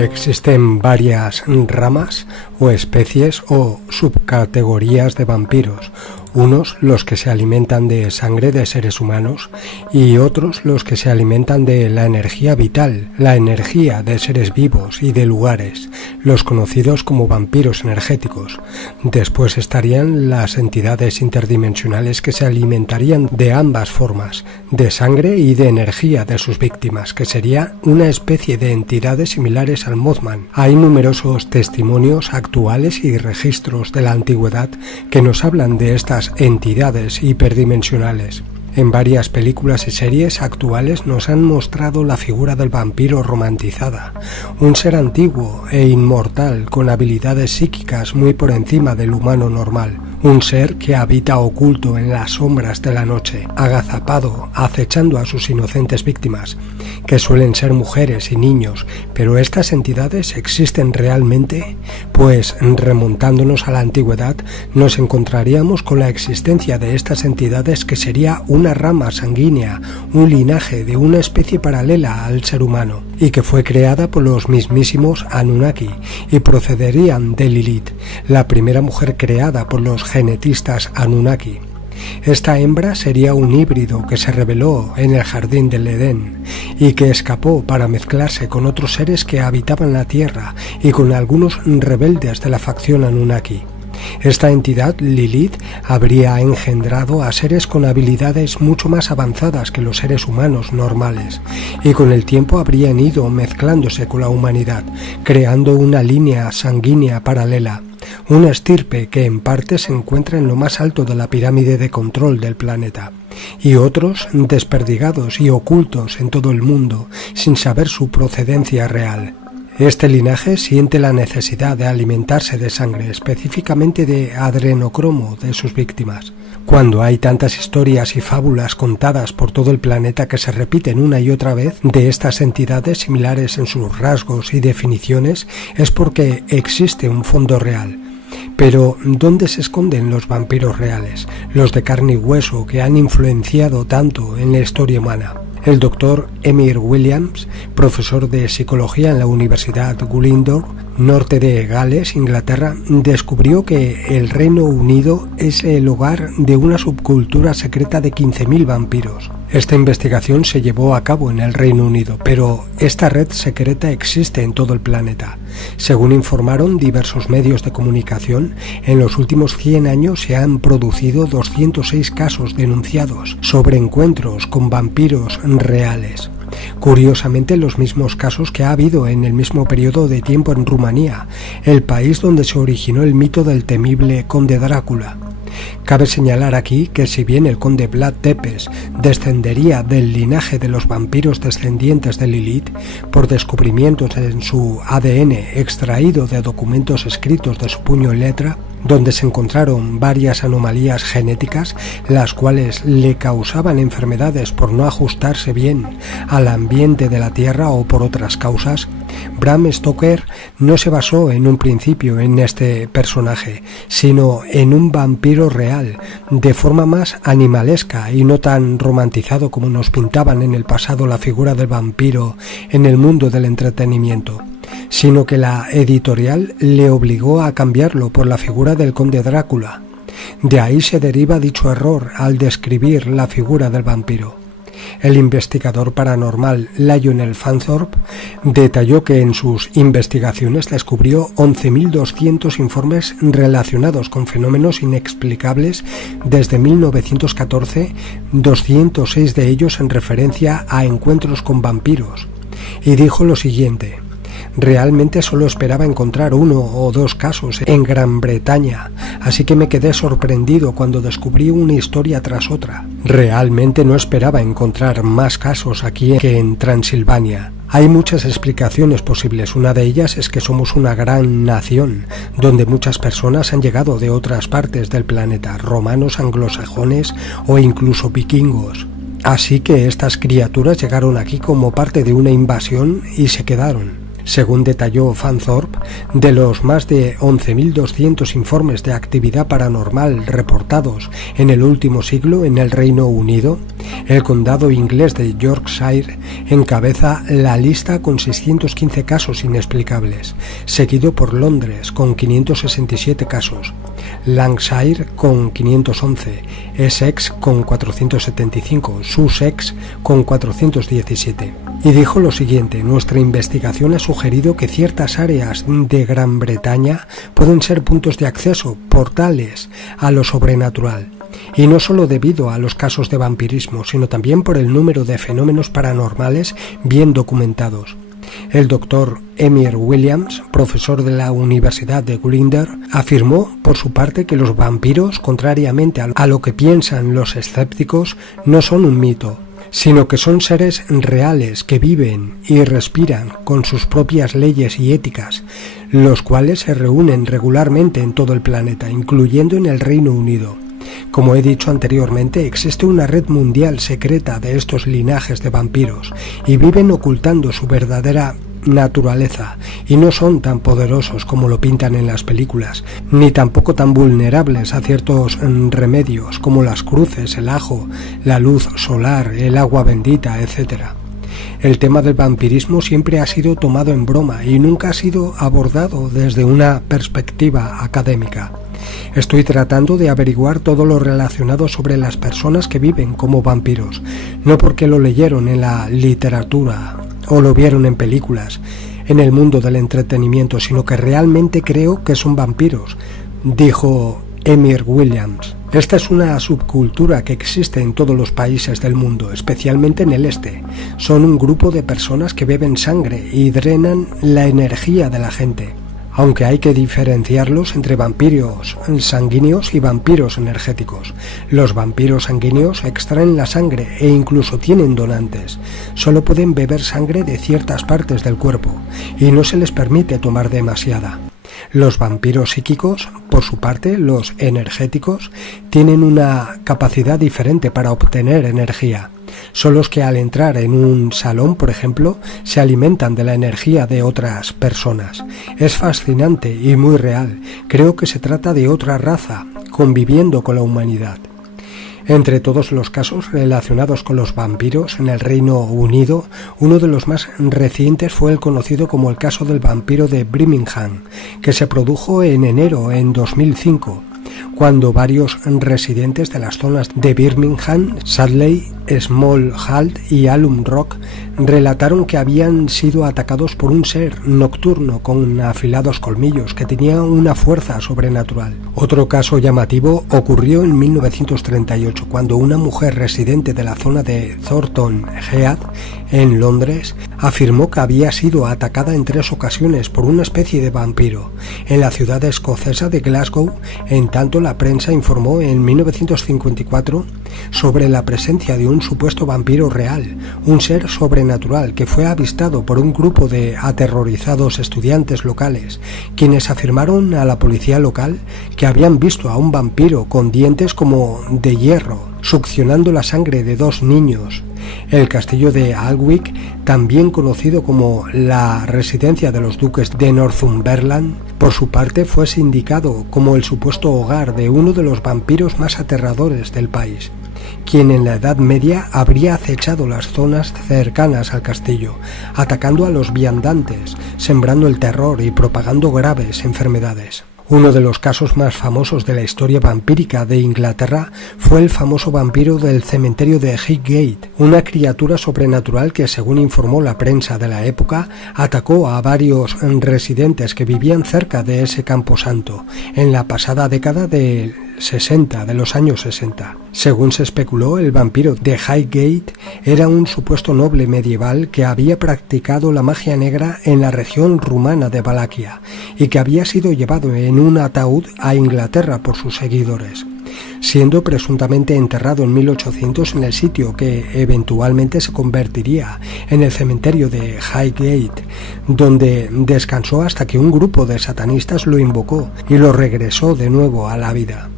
Existen varias ramas o especies o subcategorías de vampiros, unos los que se alimentan de sangre de seres humanos y otros los que se alimentan de la energía vital, la energía de seres vivos y de lugares, los conocidos como vampiros energéticos. Después estarían las entidades interdimensionales que se alimentarían de ambas formas, de sangre y de energía de sus víctimas, que sería una especie de entidades similares al Mothman. Hay numerosos testimonios actuales y registros de la antigüedad que nos hablan de estas entidades hiperdimensionales. En varias películas y series actuales nos han mostrado la figura del vampiro romantizada, un ser antiguo e inmortal con habilidades psíquicas muy por encima del humano normal, un ser que habita oculto en las sombras de la noche, agazapado, acechando a sus inocentes víctimas, que suelen ser mujeres y niños. Pero ¿estas entidades existen realmente? Pues remontándonos a la antigüedad nos encontraríamos con la existencia de estas entidades, que sería una rama sanguínea, un linaje de una especie paralela al ser humano, y que fue creada por los mismísimos Anunnaki, y procederían de Lilith, la primera mujer creada por los genetistas Anunnaki. Esta hembra sería un híbrido que se rebeló en el jardín del Edén y que escapó para mezclarse con otros seres que habitaban la tierra y con algunos rebeldes de la facción Anunnaki. Esta entidad, Lilith, habría engendrado a seres con habilidades mucho más avanzadas que los seres humanos normales, y con el tiempo habrían ido mezclándose con la humanidad, creando una línea sanguínea paralela, una estirpe que en parte se encuentra en lo más alto de la pirámide de control del planeta, y otros desperdigados y ocultos en todo el mundo sin saber su procedencia real. Este linaje siente la necesidad de alimentarse de sangre, específicamente de adrenocromo de sus víctimas. Cuando hay tantas historias y fábulas contadas por todo el planeta que se repiten una y otra vez de estas entidades similares en sus rasgos y definiciones, es porque existe un fondo real. Pero ¿dónde se esconden los vampiros reales, los de carne y hueso que han influenciado tanto en la historia humana? El doctor Emir Williams, profesor de psicología en la Universidad Glyndŵr, norte de Gales, Inglaterra, descubrió que el Reino Unido es el hogar de una subcultura secreta de 15.000 vampiros. Esta investigación se llevó a cabo en el Reino Unido, pero esta red secreta existe en todo el planeta. Según informaron diversos medios de comunicación, en los últimos 100 años se han producido 206 casos denunciados sobre encuentros con vampiros reales. Curiosamente, los mismos casos que ha habido en el mismo periodo de tiempo en Rumanía, el país donde se originó el mito del temible conde Drácula. Cabe señalar aquí que si bien el conde Vlad Tepes descendería del linaje de los vampiros descendientes de Lilith por descubrimientos en su ADN extraído de documentos escritos de su puño y letra, donde se encontraron varias anomalías genéticas, las cuales le causaban enfermedades por no ajustarse bien al ambiente de la Tierra o por otras causas, Bram Stoker no se basó en un principio en este personaje, sino en un vampiro real, de forma más animalesca y no tan romantizado como nos pintaban en el pasado la figura del vampiro en el mundo del entretenimiento, sino que la editorial le obligó a cambiarlo por la figura del conde Drácula. De ahí se deriva dicho error al describir la figura del vampiro. El investigador paranormal Lionel Fanthorpe detalló que en sus investigaciones descubrió 11.200 informes relacionados con fenómenos inexplicables desde 1914, 206 de ellos en referencia a encuentros con vampiros, y dijo lo siguiente: realmente solo esperaba encontrar 1 o 2 casos en Gran Bretaña, así que me quedé sorprendido cuando descubrí una historia tras otra. Realmente no esperaba encontrar más casos aquí que en Transilvania. Hay muchas explicaciones posibles. Una de ellas es que somos una gran nación, donde muchas personas han llegado de otras partes del planeta, romanos, anglosajones o incluso vikingos. Así que estas criaturas llegaron aquí como parte de una invasión y se quedaron. Según detalló Fanthorpe, de los más de 11.200 informes de actividad paranormal reportados en el último siglo en el Reino Unido, El condado inglés de Yorkshire encabeza la lista con 615 casos inexplicables, seguido por Londres con 567 casos, Lancashire con 511, Essex con 475, Sussex con 417. Y dijo lo siguiente: nuestra investigación ha sugerido que ciertas áreas de Gran Bretaña pueden ser puntos de acceso, portales a lo sobrenatural. Y no solo debido a los casos de vampirismo, sino también por el número de fenómenos paranormales bien documentados. El doctor Emir Williams, profesor de la Universidad de Gloucester, afirmó por su parte que los vampiros, contrariamente a lo que piensan los escépticos, no son un mito, sino que son seres reales que viven y respiran con sus propias leyes y éticas, los cuales se reúnen regularmente en todo el planeta, incluyendo en el Reino Unido. Como he dicho anteriormente, existe una red mundial secreta de estos linajes de vampiros y viven ocultando su verdadera naturaleza y no son tan poderosos como lo pintan en las películas, ni tampoco tan vulnerables a ciertos remedios como las cruces, el ajo, la luz solar, el agua bendita, etc. El tema del vampirismo siempre ha sido tomado en broma y nunca ha sido abordado desde una perspectiva académica. Estoy tratando de averiguar todo lo relacionado sobre las personas que viven como vampiros, no porque lo leyeron en la literatura o lo vieron en películas, en el mundo del entretenimiento, sino que realmente creo que son vampiros, dijo Emir Williams. Esta es una subcultura que existe en todos los países del mundo, especialmente en el este. Son un grupo de personas que beben sangre y drenan la energía de la gente. Aunque hay que diferenciarlos entre vampiros sanguíneos y vampiros energéticos. Los vampiros sanguíneos extraen la sangre e incluso tienen donantes. Solo pueden beber sangre de ciertas partes del cuerpo y no se les permite tomar demasiada. Los vampiros psíquicos, por su parte, los energéticos, tienen una capacidad diferente para obtener energía. Son los que al entrar en un salón, por ejemplo, se alimentan de la energía de otras personas. Es fascinante y muy real. Creo que se trata de otra raza, conviviendo con la humanidad. Entre todos los casos relacionados con los vampiros en el Reino Unido, uno de los más recientes fue el conocido como el caso del vampiro de Birmingham, que se produjo en enero en 2005, cuando varios residentes de las zonas de Birmingham, Sadley, Small Halt y Alum Rock relataron que habían sido atacados por un ser nocturno con afilados colmillos que tenía una fuerza sobrenatural. Otro caso llamativo ocurrió en 1938, cuando una mujer residente de la zona de Thornton Heath, en Londres, afirmó que había sido atacada en 3 ocasiones por una especie de vampiro en la ciudad escocesa de Glasgow. En tanto, la prensa informó en 1954 sobre la presencia de un supuesto vampiro real, un ser sobrenatural que fue avistado por un grupo de aterrorizados estudiantes locales, quienes afirmaron a la policía local que habían visto a un vampiro con dientes como de hierro, succionando la sangre de 2 niños. El castillo de Alnwick, también conocido como la residencia de los duques de Northumberland, por su parte fue sindicado como el supuesto hogar de uno de los vampiros más aterradores del país, quien en la Edad Media habría acechado las zonas cercanas al castillo, atacando a los viandantes, sembrando el terror y propagando graves enfermedades. Uno de los casos más famosos de la historia vampírica de Inglaterra fue el famoso vampiro del cementerio de Highgate, una criatura sobrenatural que, según informó la prensa de la época, atacó a varios residentes que vivían cerca de ese camposanto en la pasada década de los años 60. Según se especuló, el vampiro de Highgate era un supuesto noble medieval que había practicado la magia negra en la región rumana de Valaquia y que había sido llevado en un ataúd a Inglaterra por sus seguidores, siendo presuntamente enterrado en 1800 en el sitio que eventualmente se convertiría en el cementerio de Highgate, donde descansó hasta que un grupo de satanistas lo invocó y lo regresó de nuevo a la vida.